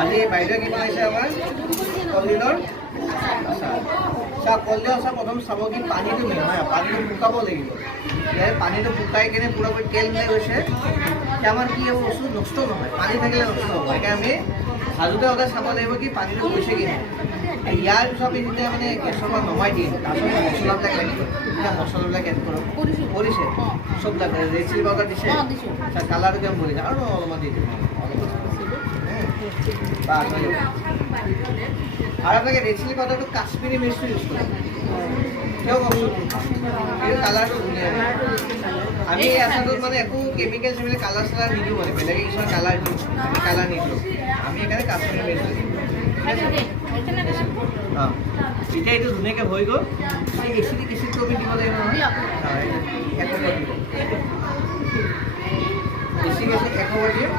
আজি বাইদেৱে কি বনাইছে আমাৰ কলডিলৰ আচাৰ। চাওক কলডিলৰ আচাৰ প্ৰথম চাব কি পানীটো মেইন হয়, পানীটো শুকাব লাগিব। পানীটো শুকাই কিনে পুৰাপুৰি তেল মিলাই গৈছে, এতিয়া আমাৰ কি হ'ব বস্তু নষ্ট নহয়, পানী থাকিলে নষ্ট হ'ব। সেইকাৰণে আমি ভাজোতে সদায় চাব লাগিব কি পানীটো গৈছে কি নাই। ইয়াৰ পিছত আমি যেতিয়া মানে গেছৰ পৰা নমাই দিম, তাৰপিছত মছলাবিলাক এড কৰিম। এতিয়া মছলাবিলাক এড কৰক, কৰিছে চববিলাক ৰেড চিলি পাউডাৰ দিছে, কালাৰটো কিমান কৰিছে আৰু অলপমান দি দিম আৰু আপোনালোকে ৰেড চিলি পাউডাৰটো কাশ্মীৰী মিৰ্চটো ইউজ কৰিব। কিয় কওকচোন, এইটো কালাৰটো ধুনীয়া। আমি এই আচাৰটোত মানে একো কেমিকেল চেমিকেল কালাৰ চালাৰ নিদিওঁ, মানে বেলেগে কিছুমান কালাৰ দিওঁ, আমি কালাৰ নিদিওঁ। আমি সেইকাৰণে কাশ্মীৰী মিৰ্চটো দিওঁ। অঁ এতিয়া এইটো ধুনীয়াকৈ হৈ গ'ল। এচিডটো আমি দিব লাগিব নহয়, এচিড এচিড 1 দিম।